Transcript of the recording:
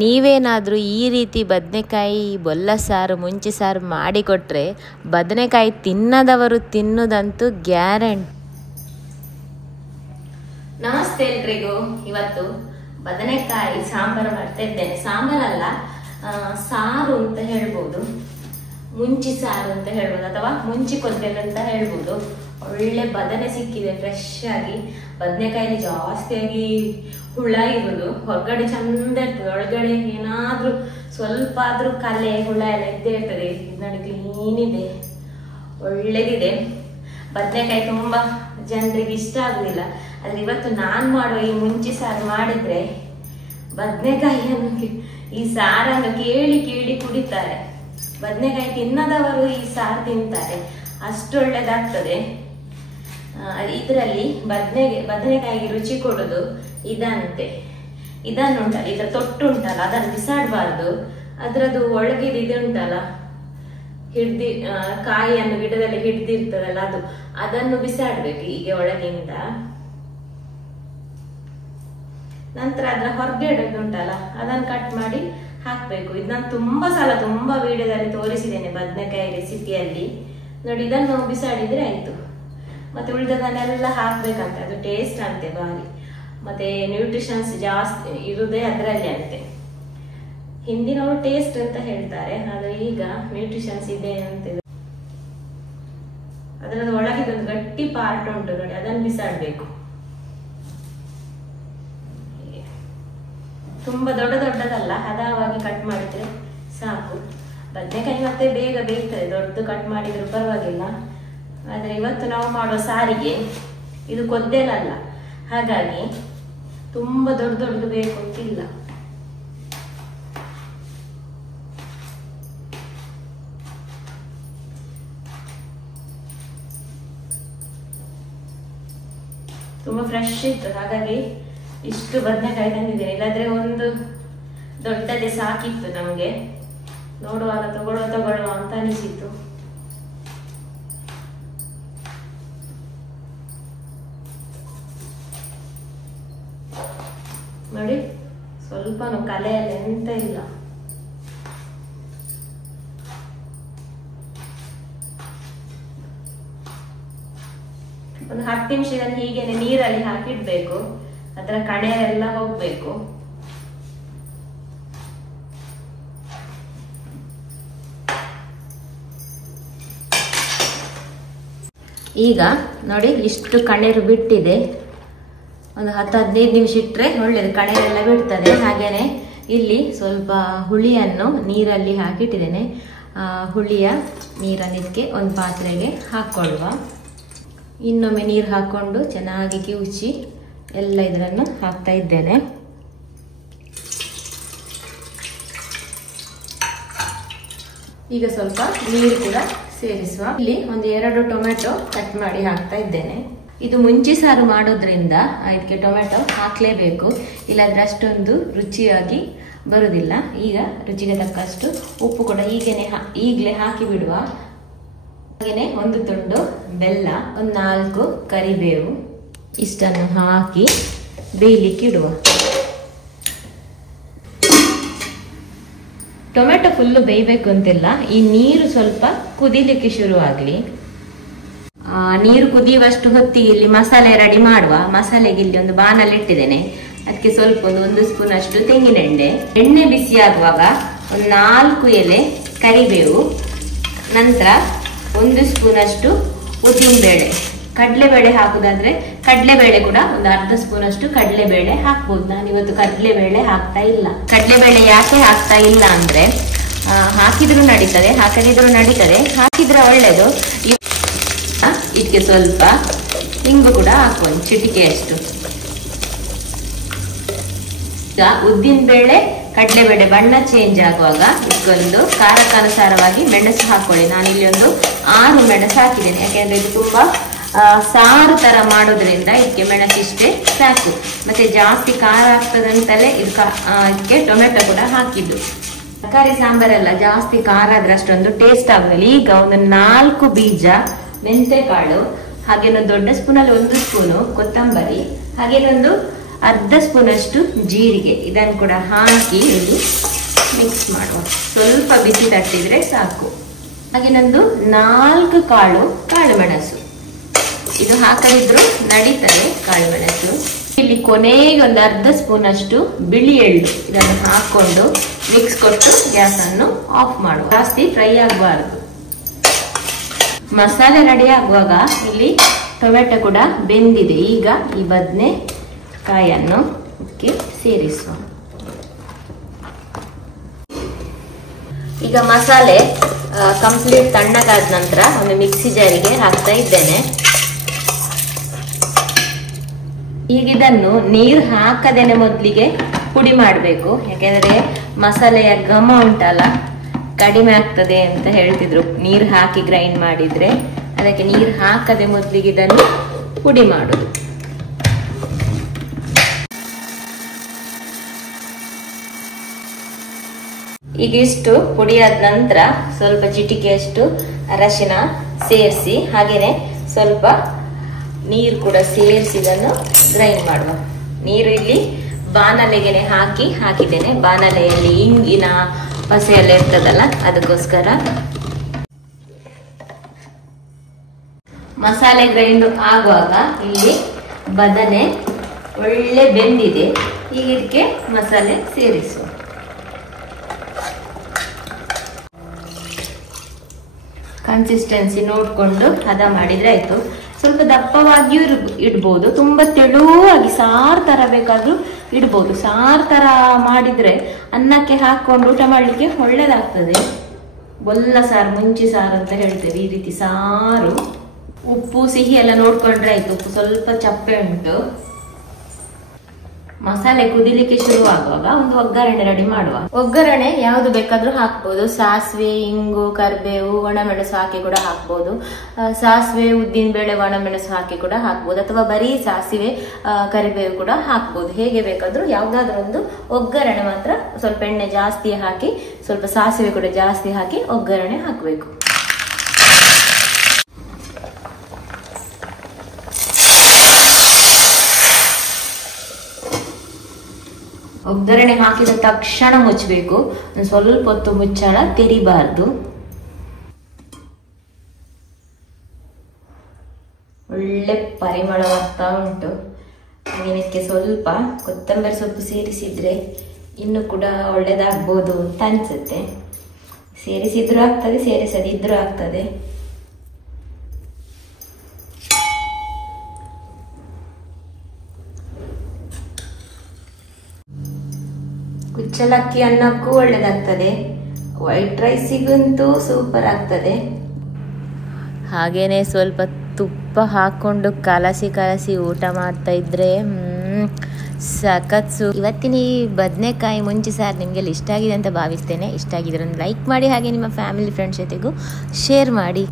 ನೀವೇನಾದರೂ ಈ ರೀತಿ ಬದನೆಕಾಯಿ ಬೊಲ್ಲ ಸಾರು ಮುಂಚಿ ಸಾರು ಮಾಡಿಕೊಟ್ರೆ ಬದನೆಕಾಯಿ ತಿನ್ನದವರು ತಿನ್ನುವುದಂತೂ ಗ್ಯಾರಂಟಿ. ನಮಸ್ತೆ ಎಲ್ರಿಗೂ. ಇವತ್ತು ಬದನೆಕಾಯಿ ಸಾಂಬಾರು ಮಾಡ್ತಾ ಇದ್ದೇನೆ. ಸಾಂಬಾರಲ್ಲ, ಸಾರು ಅಂತ ಹೇಳ್ಬೋದು, ಮುಂಚಿ ಸಾರು ಅಂತ ಹೇಳ್ಬೋದು, ಅಥವಾ ಮುಂಚಿ ಕೊದ್ದೆಲು ಅಂತ ಹೇಳ್ಬೋದು. ಒಳ್ಳೆ ಬದನೆ ಸಿಕ್ಕಿದೆ ಫ್ರೆಶ್ ಆಗಿ. ಬದನೆಕಾಯಲ್ಲಿ ಜಾಸ್ತಿಯಾಗಿ ಹುಳ ಇರುದು, ಹೊರಗಡೆ ಚಂದ ಇರ್ತದೆ, ಒಳಗಡೆ ಏನಾದ್ರೂ ಸ್ವಲ್ಪ ಆದ್ರೂ ಕಲೆ ಹುಳ ಎಲ್ಲ ಇದ್ದೇ ಇರ್ತದೆ. ನೋಡಿ ಕ್ಲೀನ್ ಇದೆ, ಒಳ್ಳೇದಿದೆ. ಬದನೆಕಾಯಿ ತುಂಬಾ ಜನರಿಗೆ ಇಷ್ಟ ಆಗುದಿಲ್ಲ. ಆದ್ರೆ ಇವತ್ತು ನಾನ್ ಮಾಡುವ ಈ ಮುಂಚಿ ಸಾರು ಮಾಡಿದ್ರೆ ಬದನೆಕಾಯಿಯನ್ನು ಈ ಸಾರನ್ನು ಕೇಳಿ ಕೇಳಿ ಕುಡಿತಾರೆ. ಬದನೆಕಾಯಿ ತಿನ್ನದವರು ಈ ಸಾರು ತಿಂತಾರೆ, ಅಷ್ಟು ಒಳ್ಳೇದಾಗ್ತದೆ. ಇದರಲ್ಲಿ ಬದನೆಕಾಯಿಗೆ ರುಚಿ ಕೊಡುದು ಇದಂತೆ. ಇದನ್ನುಂಟಲ್ಲ, ಇದರ ತೊಟ್ಟು ಉಂಟಲ್ಲ, ಅದನ್ನು ಬಿಸಾಡಬಾರ್ದು. ಅದ್ರದ್ದು ಒಳಗಿದ ಇದು ಉಂಟಲ್ಲ, ಕಾಯಿಯನ್ನು ಗಿಡದಲ್ಲಿ ಹಿಡ್ದಿರ್ತದಲ್ಲ, ಅದನ್ನು ಬಿಸಾಡ್ಬೇಕು ಹೀಗೆ ಒಳಗಿಂದ. ನಂತರ ಅದರ ಹೊರಗಡೆ ಉಂಟಲ್ಲ, ಅದನ್ನು ಕಟ್ ಮಾಡಿ ಹಾಕ್ಬೇಕು. ಇದು ನಾನು ತುಂಬಾ ವಿಡಿಯೋದಲ್ಲಿ ತೋರಿಸಿದ್ದೇನೆ ಬದನೆಕಾಯಿ ರೆಸಿಪಿಯಲ್ಲಿ. ನೋಡಿ, ಇದನ್ನು ಬಿಸಾಡಿದ್ರೆ ಆಯ್ತು. ಮತ್ತೆ ಉಳಿದದನ್ನೆಲ್ಲ ಹಾಕ್ಬೇಕಂತೆ, ಅದು ಟೇಸ್ಟ್ ಅಂತೆ ಬಾರಿ. ಮತ್ತೆ ನ್ಯೂಟ್ರಿಷನ್ಸ್ ಜಾಸ್ತಿ ಇರುದೇ ಅದರಲ್ಲಿ ಅಂತೆ. ಹಿಂದಿನವರು ಟೇಸ್ಟ್ ಅಂತ ಹೇಳ್ತಾರೆ, ಆದ್ರೆ ಈಗ ನ್ಯೂಟ್ರಿಷನ್ಸ್ ಇದೆ ಅಂತ. ಅದರ ಒಳಗಿದೊಂದು ಗಟ್ಟಿ ಪಾರ್ಟ್ ಉಂಟು ನೋಡಿ, ಅದನ್ನು ಬಿಸಾಡ್ಬೇಕು. ತುಂಬಾ ದೊಡ್ಡದಲ್ಲ, ಹದವಾಗಿ ಕಟ್ ಮಾಡಿದ್ರೆ ಸಾಕು. ಬದನೆಕಾಯಿ ಮತ್ತೆ ಬೇಗ ಬೇಯ್ತದೆ, ದೊಡ್ಡದು ಕಟ್ ಮಾಡಿದ್ರು ಪರವಾಗಿಲ್ಲ. ಆದ್ರೆ ಇವತ್ತು ನಾವು ಮಾಡುವ ಸಾರಿಗೆ ಇದು ಕೊದ್ದೆಲಲ್ಲ, ಹಾಗಾಗಿ ತುಂಬಾ ದೊಡ್ಡದು ಬೇಕು ಅಂತಿಲ್ಲ. ತುಂಬಾ ಫ್ರೆಶ್ ಇತ್ತು, ಹಾಗಾಗಿ ಇಷ್ಟು ಬದನೆಕಾಯಿ ತಂದಿದ್ದೇನೆ. ಇಲ್ಲಾದ್ರೆ ಒಂದು ದೊಡ್ಡದೇ ಸಾಕಿತ್ತು ನಮ್ಗೆ. ನೋಡುವಾಗ ತಗೊಳ್ಳುವ ಅಂತ ಅನಿಸಿತ್ತು. ನೋಡಿ, ಸ್ವಲ್ಪ ಕಲೆಯಲ್ಲಿ ಎಂತ ಇಲ್ಲ. ಒಂದು 10 ನಿಮಿಷದಲ್ಲಿ ಹೀಗೇನೆ ನೀರಲ್ಲಿ ಹಾಕಿಡ್ಬೇಕು, ಅದರ ಕಣೆ ಎಲ್ಲ ಹೋಗ್ಬೇಕು. ಈಗ ನೋಡಿ, ಇಷ್ಟು ಕಣೆರು ಬಿಟ್ಟಿದೆ. ಒಂದು 10-15 ನಿಮಿಷ ಇಟ್ಟರೆ ಒಳ್ಳೇದು, ಕಣೆರೆಲ್ಲ ಬಿಡ್ತದೆ. ಹಾಗೇನೆ ಇಲ್ಲಿ ಸ್ವಲ್ಪ ಹುಳಿಯನ್ನು ನೀರಲ್ಲಿ ಹಾಕಿಟ್ಟಿದ್ದೇನೆ. ಹುಳಿಯ ನೀರನ್ನು ಇದಕ್ಕೆ ಒಂದು ಪಾತ್ರೆಗೆ ಹಾಕೊಳ್ಳುವ. ಇನ್ನೊಮ್ಮೆ ನೀರು ಹಾಕೊಂಡು ಚೆನ್ನಾಗಿ ಕಿವುಚಿ ಎಲ್ಲ ಇದನ್ನು ಹಾಕ್ತಾ ಇದ್ದೇನೆ. ಈಗ ಸ್ವಲ್ಪ ನೀರು ಕೂಡ ಸೇರಿಸುವ. ಇಲ್ಲಿ ಒಂದು 2 ಟೊಮೆಟೊ ಕಟ್ ಮಾಡಿ ಹಾಕ್ತಾ ಇದ್ದೇನೆ. ಇದು ಮುಂಚಿ ಸಾರು ಮಾಡೋದ್ರಿಂದ ಇದಕ್ಕೆ ಟೊಮೆಟೊ ಹಾಕ್ಲೇಬೇಕು, ಇಲ್ಲಾಂದ್ರೆ ಅಷ್ಟೊಂದು ರುಚಿಯಾಗಿ ಬರುವುದಿಲ್ಲ. ಈಗ ರುಚಿಗೆ ತಕ್ಕಷ್ಟು ಉಪ್ಪು ಕೂಡ ಈಗಲೇ ಹಾಕಿ ಬಿಡುವ. ಹಾಗೆಯೇ ಒಂದು ತುಂಡು ಬೆಲ್ಲ, ಒಂದು 4 ಕರಿಬೇವು, ಇಷ್ಟನ್ನು ಹಾಕಿ ಬೇಯಲಿಕ್ಕೆ ಇಡುವ. ಟೊಮೆಟೊ ಫುಲ್ಲು ಬೇಯಬೇಕು ಅಂತಿಲ್ಲ, ಈ ನೀರು ಸ್ವಲ್ಪ ಕುದಿಲಿಕ್ಕೆ ಶುರುವಾಗ್ಲಿ. ನೀರು ಕುದಿಯುವಷ್ಟು ಹೊತ್ತಿಗೆ ಇಲ್ಲಿ ಮಸಾಲೆ ರೆಡಿ ಮಾಡುವ. ಮಸಾಲೆಗೆ ಇಲ್ಲಿ ಒಂದು ಬಾಣಲ್ಲಿ ಇಟ್ಟಿದ್ದೇನೆ, ಅದಕ್ಕೆ ಸ್ವಲ್ಪ ಒಂದು ಸ್ಪೂನ್ ಅಷ್ಟು ತೆಂಗಿನ ಎಣ್ಣೆ ಬಿಸಿ ಆಗುವಾಗ ಒಂದು 4 ಎಲೆ ಕರಿಬೇವು, ನಂತರ 1 ಸ್ಪೂನ್ ಅಷ್ಟು ಉದ್ದಿನಬೇಳೆ. ಕಡಲೆಬೇಳೆ ಹಾಕುದಾದ್ರೆ ಕಡಲೆಬೇಳೆ ಕೂಡ ಒಂದು 1/2 ಸ್ಪೂನ್ ಅಷ್ಟು ಕಡಲೆಬೇಳೆ ಹಾಕ್ಬೋದು. ನಾನು ಇವತ್ತು ಕಡಲೆಬೇಳೆ ಹಾಕ್ತಾ ಇಲ್ಲ. ಕಡಲೆಬೇಳೆ ಯಾಕೆ ಹಾಕ್ತಾ ಇಲ್ಲ ಅಂದ್ರೆ, ಹಾಕಿದ್ರು ನಡೀತದೆ, ಹಾಕದಿದ್ರು ನಡೀತದೆ. ಹಾಕಿದ್ರೆ ಒಳ್ಳೇದು. ಇದಕ್ಕೆ ಸ್ವಲ್ಪ ಹಿಂಗು ಕೂಡ ಹಾಕುವ, ಚಿಟಿಕೆಯಷ್ಟು. ಈಗ ಉದ್ದಿನಬೇಳೆ ಕಡಲೆಬೇಳೆ ಬಣ್ಣ ಚೇಂಜ್ ಆಗುವಾಗ ಇದಕ್ಕೊಂದು ಖಾರಕ್ಕನುಸಾರವಾಗಿ ಮೆಣಸು ಹಾಕೊಳ್ಳಿ. ನಾನಿಲ್ಲಿ ಒಂದು 6 ಮೆಣಸು ಹಾಕಿದ್ದೇನೆ, ಯಾಕೆಂದ್ರೆ ಇದು ತುಂಬಾ ಸಾರು ತರ ಮಾಡೋದ್ರಿಂದ ಇದಕ್ಕೆ ಮೆಣಸು ಇಷ್ಟೇ ಸಾಕು. ಮತ್ತೆ ಜಾಸ್ತಿ ಖಾರ ಆಗ್ತದಂತಲೇ ಇದಕ್ಕೆ ಟೊಮೆಟೊ ಕೂಡ ಹಾಕಿದ್ದು. ತರಕಾರಿ ಸಾಂಬಾರೆಲ್ಲ ಜಾಸ್ತಿ ಖಾರ ಆದ್ರೆ ಅಷ್ಟೊಂದು ಟೇಸ್ಟ್ ಆಗುದಿಲ್ಲ. ಈಗ ಒಂದು 4 ಬೀಜ ಮೆಂತೆ ಕಾಳು, ಹಾಗೇನೊಂದು ದೊಡ್ಡ ಸ್ಪೂನಲ್ಲಿ 1 ಸ್ಪೂನು ಕೊತ್ತಂಬರಿ, ಹಾಗೇನೊಂದು ಅರ್ಧ ಸ್ಪೂನಷ್ಟು ಜೀರಿಗೆ, ಇದನ್ನು ಕೂಡ ಹಾಕಿ ಇಲ್ಲಿ ಮಿಕ್ಸ್ ಮಾಡುವ. ಸ್ವಲ್ಪ ಬಿಸಿ ತಟ್ಟಿದ್ರೆ ಸಾಕು. ಹಾಗೆ ನಂದು 4 ಕಾಳು ಮೆಣಸು, ಇದು ಹಾಕದಿದ್ರು ನಡೀತದೆ ಕಾಳು ಮೆಣಸು. ಇಲ್ಲಿ ಕೊನೆಗೆ ಒಂದು ಅರ್ಧ ಸ್ಪೂನ್ ಅಷ್ಟು ಬಿಳಿ ಎಳ್ಳು, ಇದನ್ನು ಹಾಕೊಂಡು ಮಿಕ್ಸ್ ಕೊಟ್ಟು ಗ್ಯಾಸ್ ಅನ್ನು ಆಫ್ ಮಾಡುವ. ಜಾಸ್ತಿ ಫ್ರೈ ಆಗಬಾರದು. ಮಸಾಲೆ ರೆಡಿ ಆಗುವಾಗ ಇಲ್ಲಿ ಟೊಮೆಟೊ ಕೂಡ ಬೆಂದಿದೆ. ಈಗ ಈ ಬದನೆಕಾಯನ್ನು ಸೇರಿಸುವ. ಈಗ ಮಸಾಲೆ ಕಂಪ್ಲೀಟ್ ತಣ್ಣಗಾದ ನಂತರ ಒಂದು ಮಿಕ್ಸಿ ಜಾರಿಗೆ ಹಾಕ್ತಾ ಇದ್ದೇನೆ. ಈಗ ಇದನ್ನು ನೀರು ಹಾಕದೇನೆ ಮೊದಲಿಗೆ ಪುಡಿ ಮಾಡಬೇಕು. ಯಾಕೆಂದ್ರೆ ಮಸಾಲೆಯ ಘಮ ಉಂಟಲ್ಲ ಕಡಿಮೆ ಆಗ್ತದೆ ಅಂತ ಹೇಳ್ತಿದ್ರು ನೀರು ಹಾಕಿ ಗ್ರೈಂಡ್ ಮಾಡಿದ್ರೆ. ಅದಕ್ಕೆ ನೀರು ಹಾಕದೆ ಮೊದಲಿಗೆ ಇದನ್ನು ಪುಡಿ ಮಾಡುದು. ಈಗ ಇಷ್ಟು ಪುಡಿಯಾದ ನಂತರ ಸ್ವಲ್ಪ ಚಿಟಿಕೆಯಷ್ಟು ಅರಶಿನ ಸೇರಿಸಿ, ಹಾಗೇನೆ ಸ್ವಲ್ಪ ನೀರು ಕೂಡ ಸೇರಿಸಿ ಇದನ್ನು ಗ್ರೈಂಡ್ ಮಾಡುವ. ನೀರು ಇಲ್ಲಿ ಬಾಣಲೆಗೆನೆ ಹಾಕಿದ್ದೇನೆ. ಬಾಣಲೆಯಲ್ಲಿ ಇಂಗಿನ ಪಸೆ ಎಲ್ಲ ಇರ್ತದಲ್ಲ, ಅದಕ್ಕೋಸ್ಕರ. ಮಸಾಲೆ ಗ್ರೈಂಡ್ ಆಗುವಾಗ ಇಲ್ಲಿ ಬದನೆ ಒಳ್ಳೆ ಬೆಂದಿದೆ. ಈಗ ಇದಕ್ಕೆ ಮಸಾಲೆ ಸೇರಿಸುವ. ಕನ್ಸಿಸ್ಟೆನ್ಸಿ ನೋಡ್ಕೊಂಡು ಹದ ಮಾಡಿದ್ರೆ ಆಯ್ತು. ಸ್ವಲ್ಪ ದಪ್ಪವಾಗಿಯೂ ಇಡ್ಬೋದು, ತುಂಬಾ ತೆಳುವಾಗಿ ಸಾರು ತರ ಬೇಕಾದ್ರೂ ಇಡ್ಬೋದು. ಸಾರು ತರ ಮಾಡಿದ್ರೆ ಅನ್ನಕ್ಕೆ ಹಾಕೊಂಡು ಊಟ ಮಾಡ್ಲಿಕ್ಕೆ ಒಳ್ಳೇದಾಗ್ತದೆ. ಬೊಲ್ಲ ಸಾರು, ಮುಂಚಿ ಸಾರು ಅಂತ ಹೇಳ್ತೇವೆ. ಈ ರೀತಿ ಸಾರು. ಉಪ್ಪು ಸಿಹಿ ಎಲ್ಲ ನೋಡ್ಕೊಂಡ್ರೆ ಆಯ್ತು. ಉಪ್ಪು ಸ್ವಲ್ಪ ಚಪ್ಪೆ ಉಂಟು. ಮಸಾಲೆ ಕುದಿಲಿಕ್ಕೆ ಶುರುವಾಗುವಾಗ ಒಂದು ಒಗ್ಗರಣೆ ರೆಡಿ ಮಾಡುವ. ಒಗ್ಗರಣೆ ಯಾವ್ದು ಬೇಕಾದ್ರೂ ಹಾಕ್ಬೋದು. ಸಾಸಿವೆ, ಇಂಗು, ಕರಿಬೇವು, ಒಣಮೆಣಸು ಹಾಕಿ ಕೂಡ ಹಾಕ್ಬೋದು. ಸಾಸಿವೆ, ಉದ್ದಿನ ಬೇಳೆ, ಒಣಮೆಣಸು ಹಾಕಿ ಕೂಡ ಹಾಕ್ಬೋದು. ಅಥವಾ ಬರೀ ಸಾಸಿವೆ, ಕರಿಬೇವು ಕೂಡ ಹಾಕ್ಬೋದು. ಹೇಗೆ ಬೇಕಾದ್ರೂ ಯಾವ್ದಾದ್ರು ಒಂದು ಒಗ್ಗರಣೆ ಮಾತ್ರ ಸ್ವಲ್ಪ ಎಣ್ಣೆ ಜಾಸ್ತಿ ಹಾಕಿ, ಸ್ವಲ್ಪ ಸಾಸಿವೆ ಕೂಡ ಜಾಸ್ತಿ ಹಾಕಿ ಒಗ್ಗರಣೆ ಹಾಕ್ಬೇಕು. ಒಗ್ಗರಣೆ ಹಾಕಿದ ತಕ್ಷಣ ಮುಚ್ಚಬೇಕು. ಸ್ವಲ್ಪ ಹೊತ್ತು ಮುಚ್ಚಳ ತೆರಿಬಾರ್ದು. ಒಳ್ಳೆ ಪರಿಮಳ ಬರ್ತಾ ಉಂಟು. ಇದಕ್ಕೆ ಸ್ವಲ್ಪ ಕೊತ್ತಂಬರಿ ಸೊಪ್ಪು ಸೇರಿಸಿದ್ರೆ ಇನ್ನು ಕೂಡ ಒಳ್ಳೇದಾಗ್ಬೋದು ಅಂತ ಅನ್ಸುತ್ತೆ. ಸೇರಿಸಿದ್ರು ಆಗ್ತದೆ, ಸೇರಿಸದಿದ್ರು ಆಗ್ತದೆ. ಕುಚ್ಚಲಕ್ಕಿ ಅನ್ನಕ್ಕೂ ಒಳ್ಳೇದಾಗ್ತದೆ. ವೈಟ್ ರೈಸಿಗಂತೂ ಸೂಪರ್ ಆಗ್ತದೆ. ಹಾಗೇನೆ ಸ್ವಲ್ಪ ತುಪ್ಪ ಹಾಕೊಂಡು ಕಲಸಿ ಊಟ ಮಾಡ್ತಾ ಇದ್ರೆ ಸಖತ್. ಇವತ್ತಿನ ಈ ಬದನೆಕಾಯಿ ಮುಂಚಿ ಸಾರು ನಿಮಗೆಲ್ಲ ಇಷ್ಟ ಆಗಿದೆ ಅಂತ ಭಾವಿಸ್ತೇನೆ. ಇಷ್ಟ ಆಗಿದ್ರೆ ಒಂದು ಲೈಕ್ ಮಾಡಿ, ಹಾಗೆ ನಿಮ್ಮ ಫ್ಯಾಮಿಲಿ ಫ್ರೆಂಡ್ಸ್ ಜೊತೆಗೂ ಶೇರ್ ಮಾಡಿ.